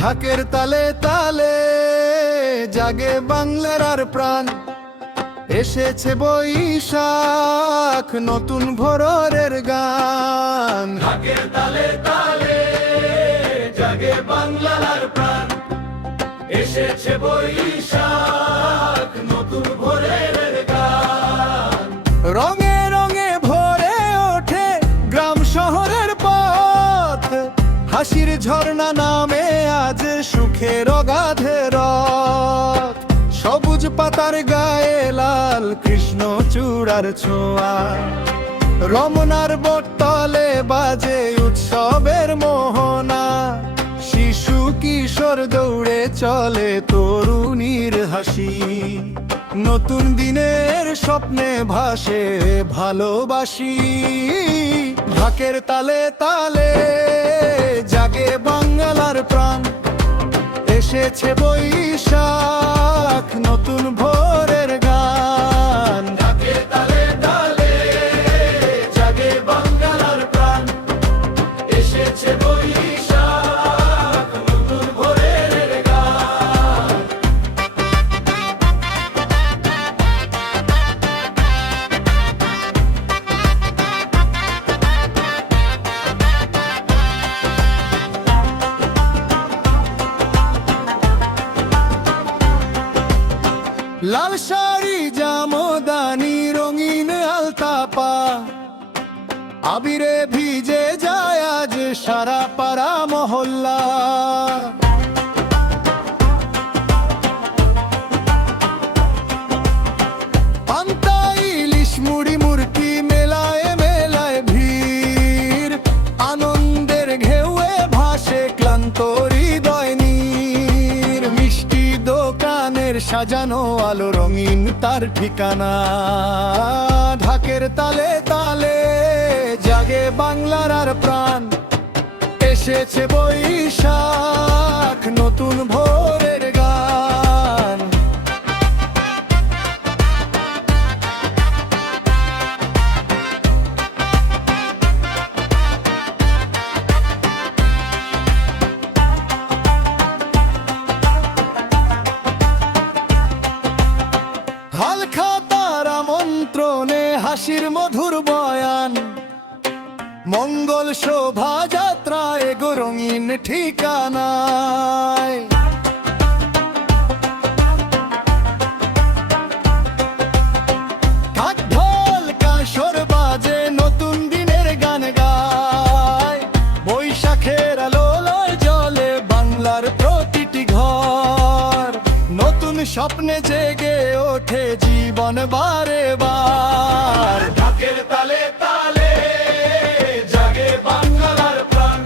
ঢাকের তালে তালে জাগে বাংলার আর প্রাণ। এসেছে বৈশাখ, নতুন ভোরের গান। ঢাকের তালে তালে জাগে বাংলার আর প্রাণ। এসেছে বৈশাখ, নতুন ভোরের গান। রঙে রঙে ভরে ওঠে গ্রাম শহরের পথ। হাসির ঝর্ণা নামে আজ সুখের অগাধে রথ। সবুজ পাতার গায়ে লাল কৃষ্ণচূড়ার ছোঁয়া। রমনার বটতলে বাজে উৎসবের মোহনা। শিশু কিশোর দৌড়ে চলে তরুণীর হাসি। নতুন দিনের স্বপ্নে ভাসে ভালোবাসি। ঢাকের তালে তালে জাগে বাংলার প্রাণ। এসেছে বৈশাখ, নতুন ভোরের গান। ঢাকের তালে তালে জাগে বাংলার প্রাণ। এসেছে বৈশাখ, নতুন ভোরের গান। লাল শাড়ি জামদানি রঙিন আলতা পা। আবিরে ভিজে যায় আজ সারা পাড়া মহল্লা। পান্তা ইলিশ মুড়ি মুরকি মেলায় মেলায় ভিড়। আনন্দের ঢেউয়ে ভাসে ক্লান্ত হৃদয় নীর। মিষ্টি দোকানের সাজানো আলো রঙিন তার ঠিকানা। ঢাকের তালে তালে জাগে বাংলার আর প্রাণ। এসেছে বৈশাখ, নতুন ভোরের গান। হালখা তারা মন্ত্রণে হাসির মধুর বয়ান। মঙ্গল শোভাযাত্রায় গো রঙিন ঠিকানায়। ঢাক ঢোল কাসর বাজে নতুন দিনের গান গায়। বৈশাখের আলো লয় জ্বলে বাংলার প্রতিটি ঘর। নতুন স্বপ্নে জেগে ওঠে জীবন বারে বার। ঢাকের তালে তালে জাগে বাংলার প্রাণ।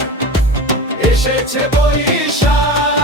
এসেছে বৈশাখ,